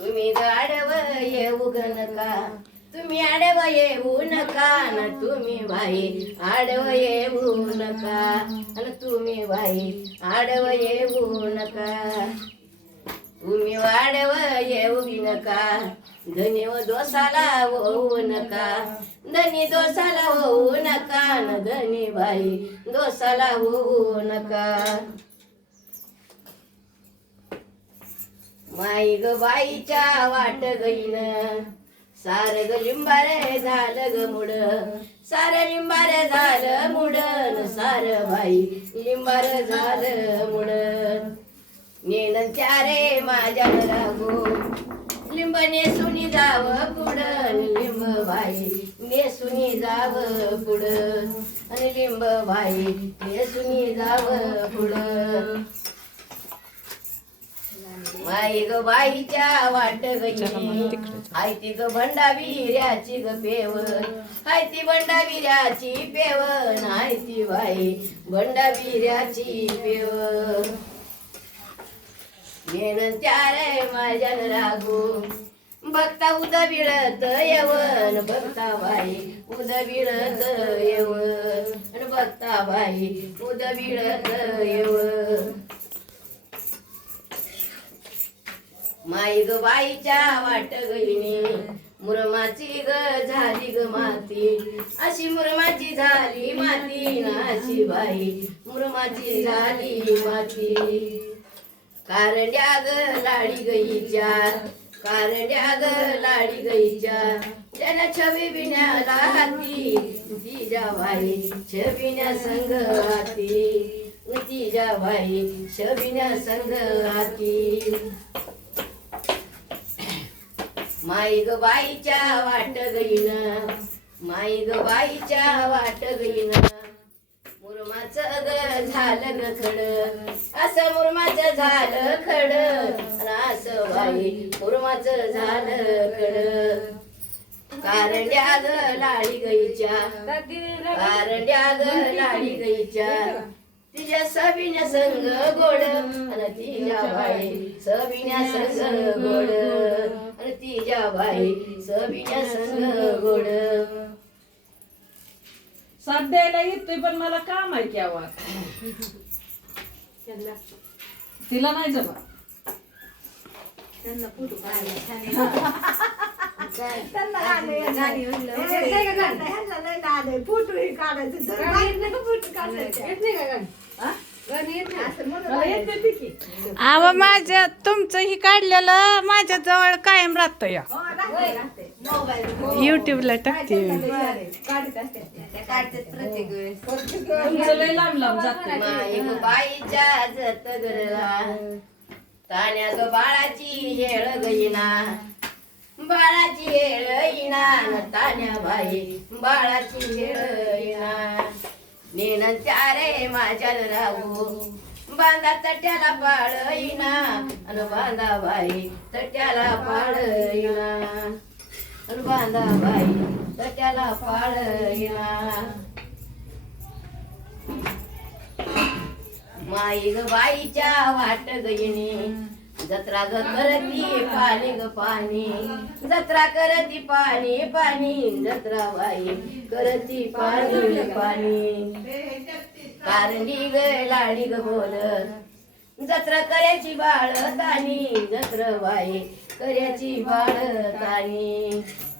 तुम्ही गाडव येऊ ग नका तुम्ही आडव येऊ नका न तुम्ही बाई आडव येऊ नका आणि तुम्ही बाई आडव येऊ नका तुम्ही वाढव येऊ नका धनी व दोसाला होऊ नका धनी दोसाला होऊ नका न धनी बाई दोसाला होऊ नका माई ग बाईच्या वाट गईन. सार ग लिंबारे झालं ग मुड. सार लिंबार झालं मुड सार बाई लिंबार झालं मुड. नेन चारे माझ्या लागो लिंब नेसुनी जाव पुढं लिंब बाई नेसुनी जाव पुढं. आणि लिंब बाई नेसुनी जाव पुढं. माई ग बाईच्या वाट गई हाय ती ग भंडावीर्याची ग पेवन हाय ती भंडावीर्याची पेवन हाय ती बाई भंडावीर्याची पेवन येणं त्यारे माझ्या लागू बघता उद बिळत येवन बघता बाई उद बिळत येवन बघता बाई उद बिळत येवन माई ग बाईच्या वाट गईनी मुरमाची ग झाली ग माती. अशी मुरमाची झाली माती नाची बाई. मुरमाची झाली माती. कारड्या ग लाडी गईच्या. कारड्या ग लाडी गईच्या. त्याला छबी बिण्याला हाती. तिच्या बाई छबिन्या संग हाती. तिच्या बाई छबिन्या संग हाती. माई ग बाईच्या वाट गईन माई ग बाईच्या वाट गईन मुरमाच ग झालं ग खड. असं मुरमाच झालं खड. अन असं बाई मुरमाच झालं खड. कारंड्या ग लाडी गईच्या. कारंड्या ग लाडी गईच्या. तिच्या सबिन्या संग गोड. तिच्या बाई सबिन्या संग गोड. तिच्या बाई संग गोड. साथ द्यायला येतोय पण मला काम आहे की आवाज. तिला नाही जमत. मला येते ती अव माझ्या तुमचं ही काढलेलं माझ्या जवळ कायम राहतं या. युट्यूबला टाकते. लांब जाते. माई ग बाईच्या जत ताण्या ग बाळाची हेळ गईना. बाळाची हेळ न ताण्या बाई बाळाची हेळ विनंत्या रे माझ्या राहू. बांधा तट्याला पाळईना आणि अन बांधा बाई तट्याला पाळईना अन बांधा बाई तट्याला पाळईना माई ग बाईच्या वाट गईनी जत्रा ग करती पाणी ग पाणी. जत्रा करती पाणी पाणी जत्रा बाई करती पाणी पाणी. कारणी ग लाडी ग बोल. जत्रा करायची बाळ तानी जत्रा बाई करायची बाळ तानी.